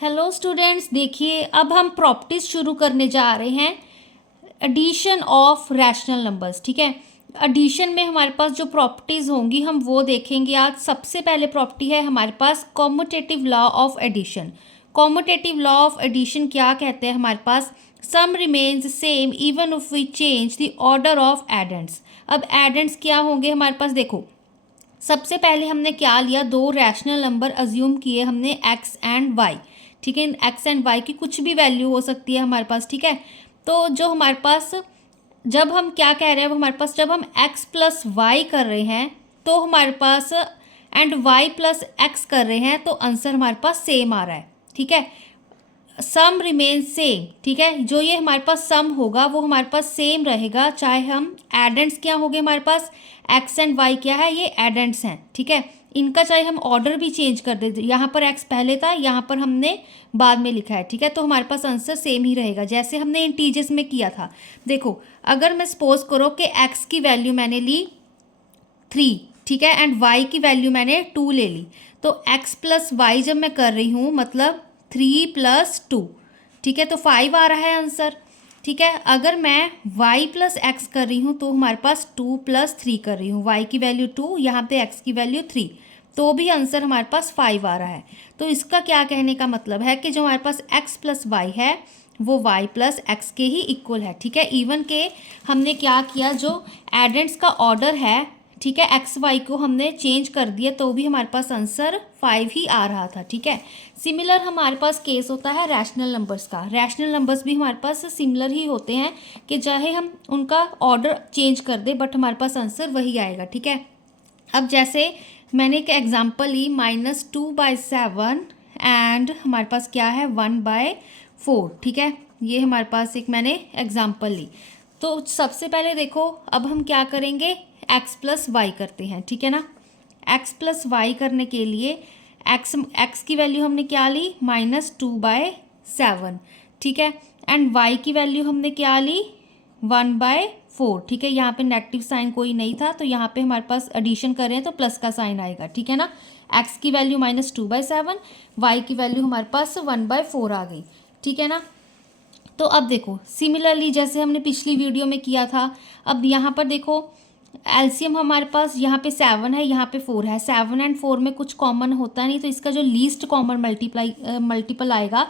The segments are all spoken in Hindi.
हेलो स्टूडेंट्स, देखिए अब हम प्रॉपर्टीज शुरू करने जा रहे हैं एडिशन ऑफ रैशनल नंबर्स। ठीक है, एडिशन में हमारे पास जो प्रॉपर्टीज होंगी हम वो देखेंगे आज। सबसे पहले प्रॉपर्टी है हमारे पास commutative law of addition. Commutative law of addition क्या कहते हैं हमारे पास, sum remains same even if we change the order of addends. अब एडेंट्स क्या होंगे हमारे पास, देखो सबसे पहले हमने क्या लिया, दो रैशनल नंबर अज्यूम किए हमने x एंड y। ठीक है, x एंड y की कुछ भी वैल्यू हो सकती है हमारे पास। ठीक है, तो जो हमारे पास जब हम क्या कह रहे हैं, हमारे पास जब हम x प्लस वाई कर रहे हैं तो हमारे पास एंड y प्लस x कर रहे हैं तो आंसर हमारे पास सेम आ रहा है। ठीक है, सम रिमेन सेम। ठीक है, जो ये हमारे पास सम होगा वो हमारे पास सेम रहेगा, चाहे हम एडेंट्स क्या हो गए हमारे पास x एंड y क्या है, ये एडेंट्स हैं। ठीक है, इनका चाहे हम ऑर्डर भी चेंज कर देते, यहाँ पर x पहले था, यहाँ पर हमने बाद में लिखा है। ठीक है, तो हमारे पास आंसर सेम ही रहेगा जैसे हमने इंटीजर्स में किया था। देखो अगर मैं सपोज करो कि x की वैल्यू मैंने ली 3, ठीक है, एंड y की वैल्यू मैंने 2 ले ली, तो x प्लस वाई जब मैं कर रही हूँ मतलब 3 प्लस 2, ठीक है, तो 5 आ रहा है आंसर। ठीक है, अगर मैं y प्लस एक्स कर रही हूँ तो हमारे पास 2 प्लस 3 कर रही हूँ, y की वैल्यू 2, यहाँ पे x की वैल्यू 3, तो भी आंसर हमारे पास 5 आ रहा है। तो इसका क्या कहने का मतलब है कि जो हमारे पास x प्लस वाई है वो y प्लस एक्स के ही इक्वल है। ठीक है, इवन के हमने क्या किया, जो एडेंट्स का ऑर्डर है, ठीक है, एक्स वाई को हमने चेंज कर दिया तो भी हमारे पास आंसर 5 ही आ रहा था। ठीक है, सिमिलर हमारे पास केस होता है रैशनल नंबर्स का। रैशनल नंबर्स भी हमारे पास सिमिलर ही होते हैं कि चाहे हम उनका ऑर्डर चेंज कर दें बट हमारे पास आंसर वही आएगा। ठीक है, अब जैसे मैंने एक एग्जांपल ली -2/7 एंड हमारे पास क्या है 1/4। ठीक है, ये हमारे पास एक मैंने एग्जांपल ली। तो सबसे पहले देखो अब हम क्या करेंगे, x प्लस वाई करते हैं। ठीक है ना, x प्लस वाई करने के लिए x की वैल्यू हमने क्या ली -2/7। ठीक है, एंड y की वैल्यू हमने क्या ली 1/4। ठीक है, यहाँ पे नेगेटिव साइन कोई नहीं था तो यहाँ पे हमारे पास एडिशन कर रहे हैं तो प्लस का साइन आएगा। ठीक है ना, x की वैल्यू -2/7, y की वैल्यू हमारे पास 1/4 आ गई। ठीक है ना, तो अब देखो सिमिलरली जैसे हमने पिछली वीडियो में किया था, अब यहाँ पर देखो एलसीएम हमारे पास यहाँ पे 7 है, यहाँ पे 4 है। 7 एंड 4 में कुछ कॉमन होता नहीं तो इसका जो लीस्ट कॉमन मल्टीपल आएगा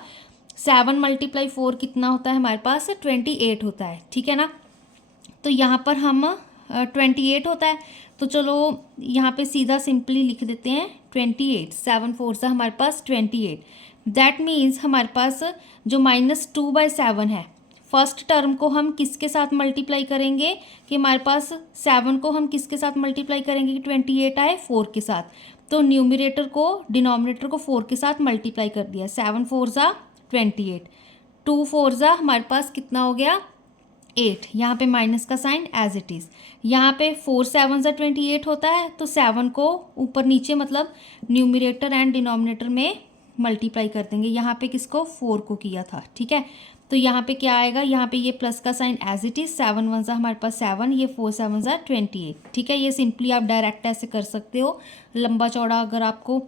7 × 4 कितना होता है हमारे पास 28 होता है। ठीक है ना, तो यहाँ पर हम 28 होता है तो चलो यहाँ पे सीधा सिंपली लिख देते हैं 28। 7 4 से हमारे पास 28। दैट मीन्स हमारे पास जो -2/7 है, फर्स्ट टर्म को हम किसके साथ मल्टीप्लाई करेंगे कि हमारे पास 7 को हम किसके साथ मल्टीप्लाई करेंगे कि 28 आए 4 के साथ, तो न्यूमरेटर को डिनोमिनेटर को 4 के साथ मल्टीप्लाई कर दिया। 7 4 ज़ा 28, 2 4 ज़ा हमारे पास कितना हो गया 8, यहाँ पे माइनस का साइन एज इट इज़। यहाँ पे 4 7 ज़ा 28 होता है तो 7 को ऊपर नीचे मतलब न्यूमरेटर एंड डिनोमिनेटर में मल्टीप्लाई कर देंगे। यहाँ पे किसको 4 को किया था। ठीक है, तो यहाँ पे क्या आएगा, यहाँ पे ये प्लस का साइन एज इट इज़। 7 1 ज़ा हमारे पास 7, ये 4 7 ज़ा 28। ठीक है, ये सिंपली आप डायरेक्ट ऐसे कर सकते हो, लंबा चौड़ा अगर आपको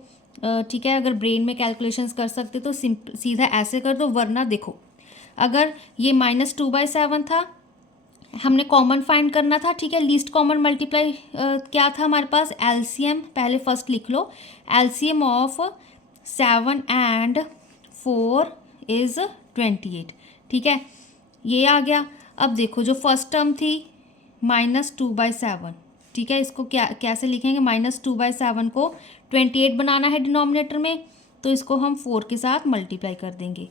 ठीक है अगर ब्रेन में कैलकुलेशंस कर सकते तो सीधा ऐसे कर दो, वरना देखो अगर ये -2/7 था हमने कॉमन फाइंड करना था। ठीक है, लीस्ट कॉमन मल्टीप्लाई क्या था हमारे पास, एलसीएम पहले फर्स्ट लिख लो, एलसीएम ऑफ 7 एंड 4 इज़ 28। ठीक है, ये आ गया। अब देखो जो फर्स्ट टर्म थी -2/7, ठीक है, इसको क्या कैसे लिखेंगे, -2/7 को 28 बनाना है डिनोमिनेटर में तो इसको हम 4 के साथ मल्टीप्लाई कर देंगे।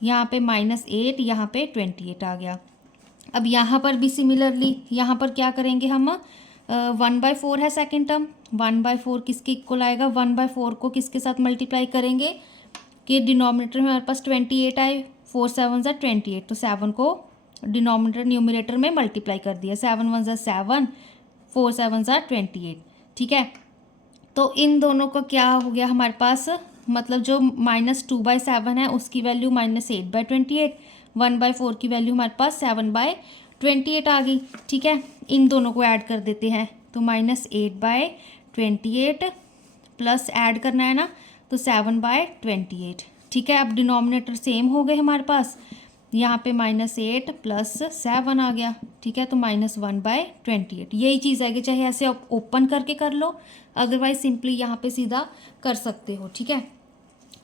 यहाँ पे -8, यहाँ पे 28 आ गया। अब यहाँ पर भी सिमिलरली यहाँ पर क्या करेंगे हम 1/4 है सेकेंड टर्म, 1/4 किसके इक्वल आएगा, 1/4 को किसके साथ मल्टीप्लाई करेंगे कि डिनोमिनेटर में हमारे पास 28 आए, 4 7 ज़ा 28, तो 7 को डिनोमिनेटर न्यूमरेटर में मल्टीप्लाई कर दिया। 7 1 ज़ा 7, 4 7 ज़ा 28। ठीक है, तो इन दोनों का क्या हो गया हमारे पास, मतलब जो -2/7 है उसकी वैल्यू -8/28, 1/4 की वैल्यू हमारे पास 7/28 आ गई। ठीक है, इन दोनों को ऐड कर देते हैं तो -8/28 प्लस ऐड करना है ना तो 7/28। ठीक है। अब डिनोमिनेटर सेम हो गए हमारे पास, यहाँ पे -8 + 7 आ गया, ठीक है। तो -1/28 यही चीज़ आएगी, चाहे ऐसे आप ओपन करके कर लो, अदरवाइज सिंपली यहाँ पे सीधा कर सकते हो, ठीक है।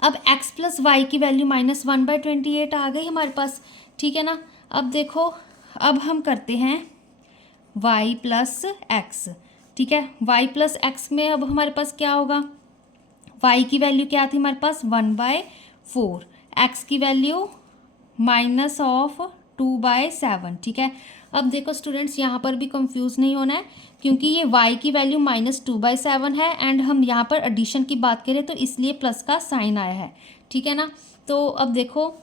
अब x + y की वैल्यू -1/28 आ गई हमारे पास, ठीक है ना। अब देखो, अब हम करते हैं y + x, ठीक है। y + x में अब हमारे पास क्या होगा, y की वैल्यू क्या थी हमारे पास 1/4, x की वैल्यू -2/7, ठीक है। अब देखो स्टूडेंट्स, यहाँ पर भी कंफ्यूज नहीं होना है, क्योंकि ये y की वैल्यू -2/7 है एंड हम यहाँ पर एडिशन की बात करें तो इसलिए प्लस का साइन आया है, ठीक है ना। तो अब देखो,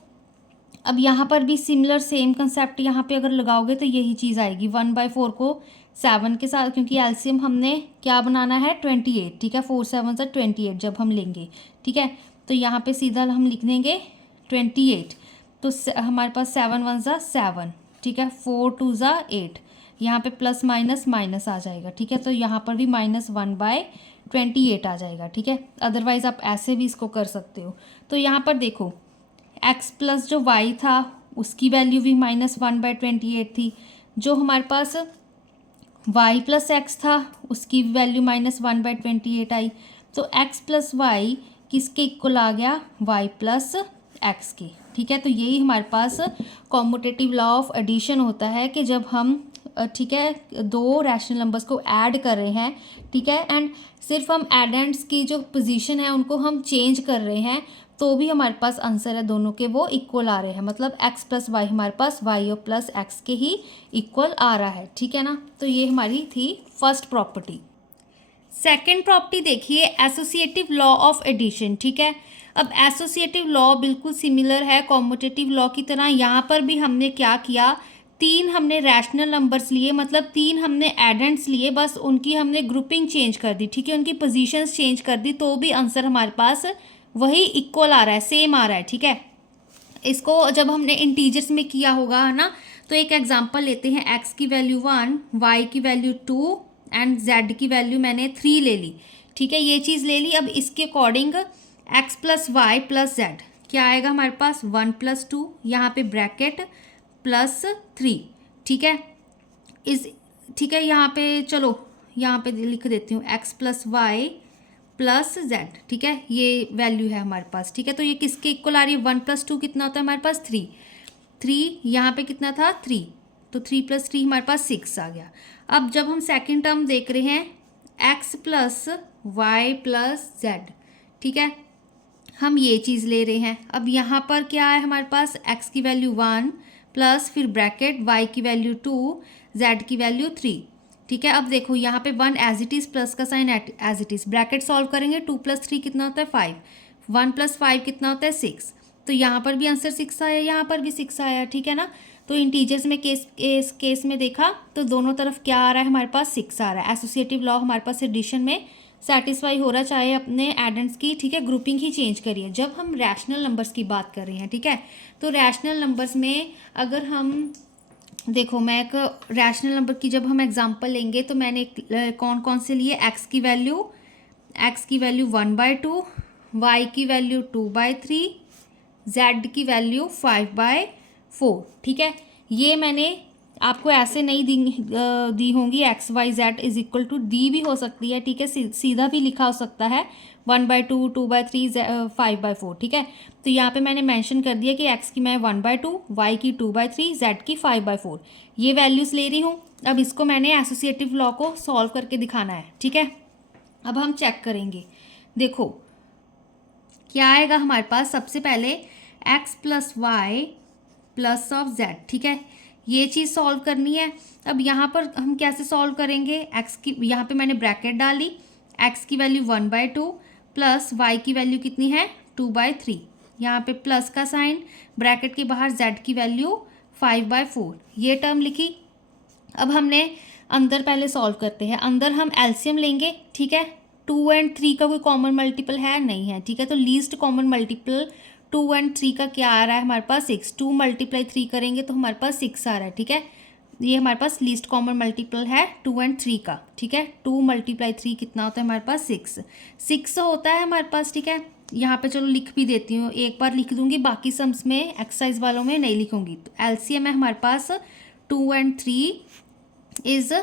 अब यहाँ पर भी सिमिलर सेम कंसेप्ट यहाँ पे अगर लगाओगे तो यही चीज़ आएगी, 1/4 को 7 के साथ, क्योंकि एलसीएम हमने क्या बनाना है 28, ठीक है। 4 7 से 28 जब हम लेंगे, ठीक है। तो यहाँ पे सीधा हम लिख देंगे 28, तो हमारे पास 7 1 ज़ा 7, ठीक है। 4 2 ज़ा 8, यहाँ पे प्लस माइनस माइनस आ जाएगा, ठीक है। तो यहाँ पर भी -1/28 आ जाएगा, ठीक है। अदरवाइज आप ऐसे भी इसको कर सकते हो। तो यहाँ पर देखो, x प्लस जो y था उसकी वैल्यू भी -1/28 थी, जो हमारे पास y + x था उसकी वैल्यू -1/28 आई। तो x + y किसके इक्वल आ गया, y + x के, ठीक है। तो यही हमारे पास कॉम्यूटेटिव लॉ ऑफ एडिशन होता है कि जब हम ठीक है दो रैशनल नंबर्स को ऐड कर रहे हैं, ठीक है, एंड सिर्फ हम एडेंट्स की जो पोजीशन है उनको हम चेंज कर रहे हैं, तो भी हमारे पास आंसर है दोनों के वो इक्वल आ रहे हैं, मतलब x + y हमारे पास y और प्लस x के ही इक्वल आ रहा है, ठीक है ना। तो ये हमारी थी फर्स्ट प्रॉपर्टी। सेकेंड प्रॉपर्टी देखिए, एसोसिएटिव लॉ ऑफ एडिशन, ठीक है। अब एसोसिएटिव लॉ बिल्कुल सिमिलर है कॉम्यूटेटिव लॉ की तरह। यहाँ पर भी हमने क्या किया, 3 हमने रैशनल नंबर्स लिए, मतलब 3 हमने एडेंट्स लिए, बस उनकी हमने ग्रुपिंग चेंज कर दी, ठीक है, उनकी पोजीशंस चेंज कर दी, तो भी आंसर हमारे पास वही इक्वल आ रहा है, सेम आ रहा है, ठीक है। इसको जब हमने इंटीजर्स में किया होगा, है ना, तो एक एग्जांपल लेते हैं, x की वैल्यू 1, y की वैल्यू 2 एंड z की वैल्यू मैंने 3 ले ली, ठीक है। ये चीज़ ले ली। अब इसके अकॉर्डिंग x + y + z क्या आएगा हमारे पास, 1 + 2, यहाँ पे ब्रैकेट +3, ठीक है। ठीक है, यहाँ पे चलो यहाँ पे लिख देती हूँ x + y + z, ठीक है, ये वैल्यू है हमारे पास, ठीक है। तो ये किसके इक्वल आ रही है, 1 + 2 कितना होता है हमारे पास 3, यहाँ पे कितना था 3, तो 3 + 3 हमारे पास 6 आ गया। अब जब हम सेकंड टर्म देख रहे हैं, x + y + z, ठीक है, हम ये चीज़ ले रहे हैं। अब यहाँ पर क्या है हमारे पास, x की वैल्यू 1 प्लस फिर ब्रैकेट y की वैल्यू 2, z की वैल्यू 3, ठीक है। अब देखो यहाँ पे 1 एज इट इज़, प्लस का sign as it is, bracket solve करेंगे, 2 + 3 कितना होता है 5, 1 + 5 कितना होता है 6, तो यहाँ पर भी आंसर 6 आया, यहाँ पर भी 6 आया, ठीक है ना। तो इंटीजर्स में केस में देखा तो दोनों तरफ क्या आ रहा है हमारे पास, 6 आ रहा है। एसोसिएटिव लॉ हमारे पास एडिशन में सेटिस्फाई हो रहा, चाहे अपने एडेंट्स की, ठीक है, ग्रुपिंग ही चेंज करिए। जब हम रैशनल नंबर्स की बात कर रहे हैं, ठीक है, तो रैशनल नंबर्स में अगर हम देखो, मैं एक रैशनल नंबर की जब हम एग्जांपल लेंगे तो मैंने कौन कौन से लिए, x की वैल्यू 1/2, y की वैल्यू 2/3, z की वैल्यू 5/4, ठीक है। ये मैंने आपको ऐसे नहीं दी होंगी, x y z = दी भी हो सकती है, ठीक है, सीधा भी लिखा हो सकता है 1/2, 2/3, 5/4, ठीक है। तो यहाँ पे मैंने मेंशन कर दिया कि x की मैं 1/2, y की 2/3, z की 5/4, ये वैल्यूज़ ले रही हूँ। अब इसको मैंने एसोसिएटिव लॉ को सॉल्व करके दिखाना है, ठीक है। अब हम चेक करेंगे, देखो क्या आएगा हमारे पास। सबसे पहले x + y + z, ठीक है, ये चीज़ सॉल्व करनी है। अब यहाँ पर हम कैसे सॉल्व करेंगे, x की यहाँ पे मैंने ब्रैकेट डाली, x की वैल्यू 1/2 प्लस y की वैल्यू कितनी है 2/3, यहाँ पे प्लस का साइन, ब्रैकेट के बाहर z की वैल्यू 5/4, ये टर्म लिखी। अब हमने अंदर पहले सॉल्व करते हैं, अंदर हम एलसीएम लेंगे, ठीक है। 2 और 3 का कोई कॉमन मल्टीपल है नहीं है, ठीक है, तो लीस्ट कॉमन मल्टीपल 2 और 3 का क्या आ रहा है हमारे पास 6, 2 × 3 करेंगे तो हमारे पास 6 आ रहा है, ठीक है। ये हमारे पास लीस्ट कॉमन मल्टीपल है 2 और 3 का, ठीक है। 2 × 3 कितना होता है हमारे पास 6 होता है हमारे पास, ठीक है। यहाँ पे चलो लिख भी देती हूँ, एक बार लिख दूंगी, बाकी सम्स में एक्सरसाइज वालों में नहीं लिखूंगी। तो एलसीएम है हमारे पास 2 and 3 इज़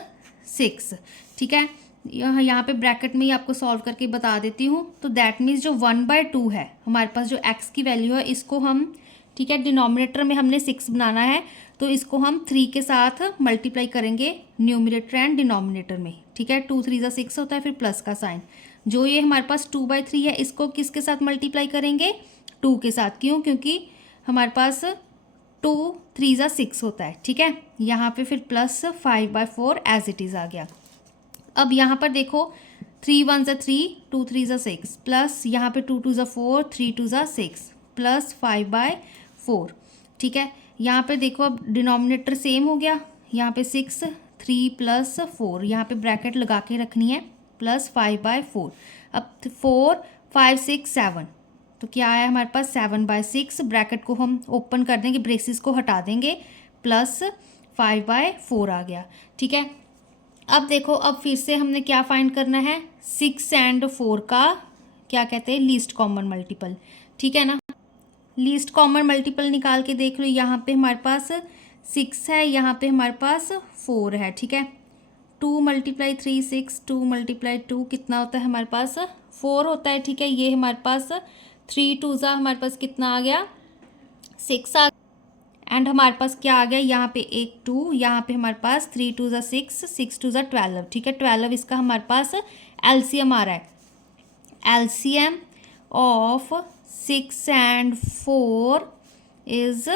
6, ठीक है। यहाँ पे ब्रैकेट में ही आपको सॉल्व करके बता देती हूँ। तो दैट मीन्स जो 1/2 है हमारे पास, जो x की वैल्यू है, इसको हम, ठीक है, डिनोमिनेटर में हमने 6 बनाना है, तो इसको हम 3 के साथ मल्टीप्लाई करेंगे न्यूमिनेटर एंड डिनोमिनेटर में, ठीक है। 2 3 6 होता है, फिर प्लस का साइन। जो ये हमारे पास 2/3 है, इसको किसके साथ मल्टीप्लाई करेंगे? 2 के साथ। क्यों? क्योंकि हमारे पास 2 3 6 होता है, ठीक है। यहाँ पे फिर प्लस 5/4 एज इट इज़ आ गया। अब यहाँ पर देखो 3 1 3, 2 3 6, प्लस यहाँ पे 2 2 4, 3 2 6, प्लस 5/4, ठीक है। यहाँ पे देखो अब डिनोमिनेटर सेम हो गया, यहाँ पे 6, 3 प्लस 4, यहाँ पे ब्रैकेट लगा के रखनी है, प्लस 5/4। अब 4 5 6 7, तो क्या आया हमारे पास? 7/6। ब्रैकेट को हम ओपन कर देंगे, ब्रेसिस को हटा देंगे, प्लस 5/4 आ गया, ठीक है। अब देखो, अब फिर से हमने क्या फाइंड करना है? 6 and 4 का क्या कहते हैं? लीस्ट कॉमन मल्टीपल, ठीक है ना। लीस्ट कॉमन मल्टीपल निकाल के देख लो। यहाँ पे हमारे पास 6 है, यहाँ पे हमारे पास 4 है, ठीक है। 2 × 3 6, 2 × 2 कितना होता है हमारे पास? 4 होता है, ठीक है। ये हमारे पास 3 2 हमारे पास कितना आ गया? 6 आ, एंड हमारे पास क्या आ गया? यहाँ पे एक 2, यहाँ पे हमारे पास 3 2 6, 6 2 12, ठीक है। 12 इसका हमारे पास एलसीएम आ रहा है। एलसीएम ऑफ 6 and 4 इज़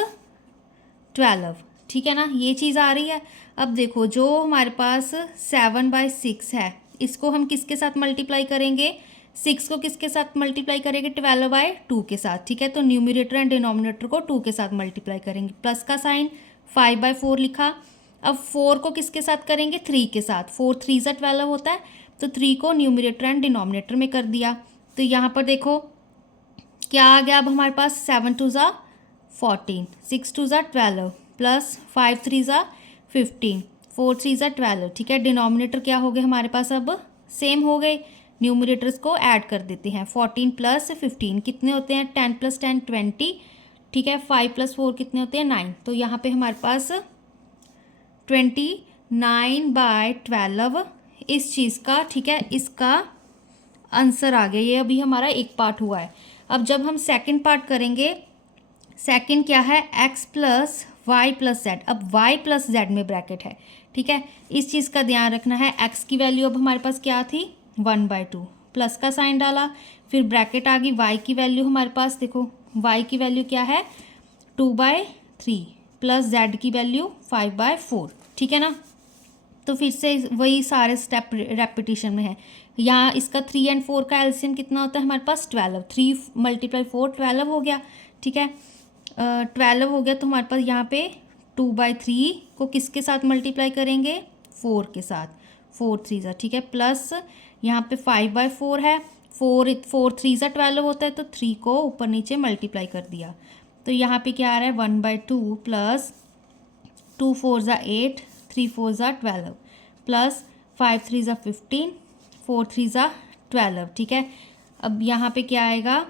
12, ठीक है ना। ये चीज़ आ रही है। अब देखो, जो हमारे पास 7/6 है, इसको हम किसके साथ मल्टीप्लाई करेंगे? 6 को किसके साथ मल्टीप्लाई करेंगे? 12/2 के साथ, ठीक है। तो न्यूमिनेटर एंड डिनोमिनेटर को 2 के साथ मल्टीप्लाई करेंगे, प्लस का साइन, 5/4 लिखा। अब 4 को किसके साथ करेंगे? 3 के साथ। 4 3 12 होता है, तो 3 को न्यूमिनेटर एंड डिनोमिनेटर में कर दिया। तो यहाँ पर देखो क्या आ गया अब हमारे पास? 7 2 14, 6 2 12, प्लस 5 3 15, 4 3 12, ठीक है। डिनोमिनेटर क्या हो गए हमारे पास? अब सेम हो गए। न्यूमिनेटर्स को ऐड कर देते हैं। 14 + 15 कितने होते हैं? 10 + 10 20, ठीक है। 5 + 4 कितने होते हैं? 9। तो यहाँ पे हमारे पास 29/12 इस चीज़ का, ठीक है, इसका आंसर आ गया। ये अभी हमारा एक पार्ट हुआ है। अब जब हम सेकंड पार्ट करेंगे, सेकंड क्या है? x + y + z। अब y + z में ब्रैकेट है, ठीक है। इस चीज़ का ध्यान रखना है। x की वैल्यू अब हमारे पास क्या थी? 1/2, प्लस का साइन डाला, फिर ब्रैकेट आ गई। y की वैल्यू हमारे पास देखो, y की वैल्यू क्या है? 2/3, प्लस z की वैल्यू 5/4, ठीक है ना। तो फिर से वही सारे स्टेप रेपिटेशन में है। यहाँ इसका 3 and 4 का एलसीएम कितना होता है हमारे पास? 12। 3 × 4 12 हो गया, ठीक है। 12 हो गया, तो हमारे पास यहाँ पे 2/3 को किसके साथ मल्टीप्लाई करेंगे? 4 के साथ। 4 3, ठीक है, प्लस यहाँ पे 5/4 है। 4 3 12 होता है, तो 3 को ऊपर नीचे मल्टीप्लाई कर दिया। तो यहाँ पे क्या आ रहा है? 1/2 प्लस 2 4 8, 3 4 12, प्लस 5 3 15, 4 3 12, ठीक है। अब यहाँ पे क्या आएगा?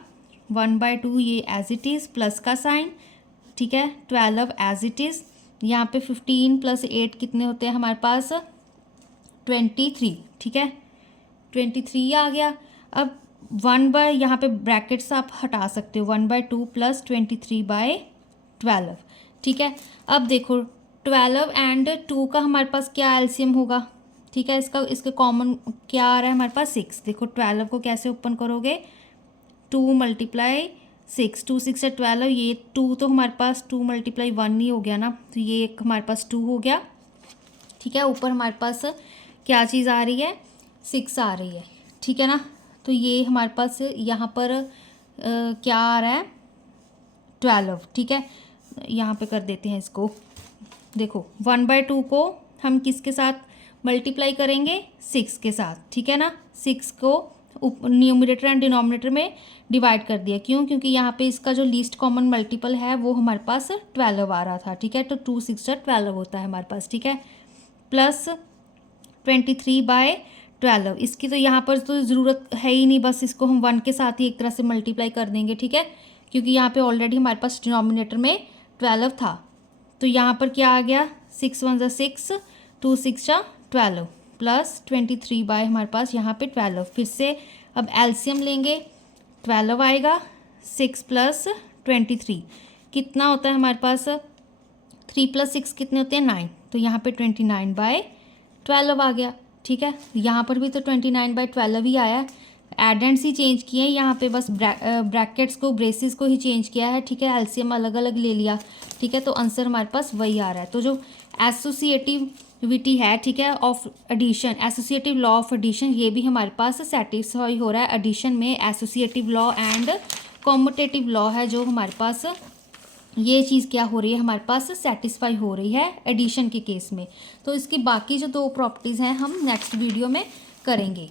1/2 ये एज इट इज़, प्लस का साइन, ठीक है। 12 एज इट इज़। यहाँ पे 15 + 8 कितने होते हैं हमारे पास? 23, ठीक है। 23 आ गया। अब यहाँ पे ब्रैकेट्स आप हटा सकते हो। 1/2 प्लस 23/12, ठीक है। अब देखो 12 and 2 का हमारे पास क्या एलसीएम होगा? ठीक है, इसके कॉमन क्या आ रहा है हमारे पास? 6। देखो 12 को कैसे ओपन करोगे? 2 × 6, 2 6 12, ये 2 तो हमारे पास 2 × 1 नहीं हो गया ना, तो ये एक हमारे पास 2 हो गया, ठीक है। ऊपर हमारे पास क्या चीज़ आ रही है? 6 आ रही है, ठीक है ना। तो ये हमारे पास यहाँ पर क्या आ रहा है? 12, ठीक है। यहाँ पे कर देते हैं इसको। देखो 1/2 को हम किसके साथ मल्टीप्लाई करेंगे? 6 के साथ, ठीक है ना। 6 को न्यूमिनेटर एंड डिनोमिनेटर में डिवाइड कर दिया। क्यों? क्योंकि यहाँ पे इसका जो लीस्ट कॉमन मल्टीपल है वो हमारे पास 12 आ रहा था, ठीक है। तो 2 6 12 होता है हमारे पास, ठीक है। प्लस 23/12 12। इसकी तो यहाँ पर तो ज़रूरत है ही नहीं, बस इसको हम 1 के साथ ही एक तरह से मल्टीप्लाई कर देंगे, ठीक है, क्योंकि यहाँ पे ऑलरेडी हमारे पास डिनोमिनेटर में 12 था। तो यहाँ पर क्या आ गया, 6 1 ज़ा 6, 2 6 ज़ा 12 प्लस 23 बाय हमारे पास यहाँ पे 12। फिर से अब एलसीएम लेंगे, 12 आएगा, 6 प्लस 23 कितना होता है हमारे पास, 3 प्लस 6 कितने होते हैं, 9। तो यहाँ पे 29 बाय 12 आ गया, ठीक है। यहाँ पर भी तो 29 बाय 12 ही आया है, एडेंड्स ही चेंज किए हैं, यहाँ पे बस ब्रैकेट्स को, ब्रेसेस को ही चेंज किया है, ठीक है, एलसीएम अलग अलग ले लिया, ठीक है। तो आंसर हमारे पास वही आ रहा है। तो जो एसोसिएटिविटी है, ठीक है, of addition, associative law of addition, ये भी हमारे पास सेटिस्फाई हो रहा है। एडिशन में associative law and commutative law है जो हमारे पास, ये चीज़ क्या हो रही है हमारे पास, सेटिस्फाई हो रही है एडिशन के केस में। तो इसकी बाकी जो 2 प्रॉपर्टीज़ हैं हम नेक्स्ट वीडियो में करेंगे।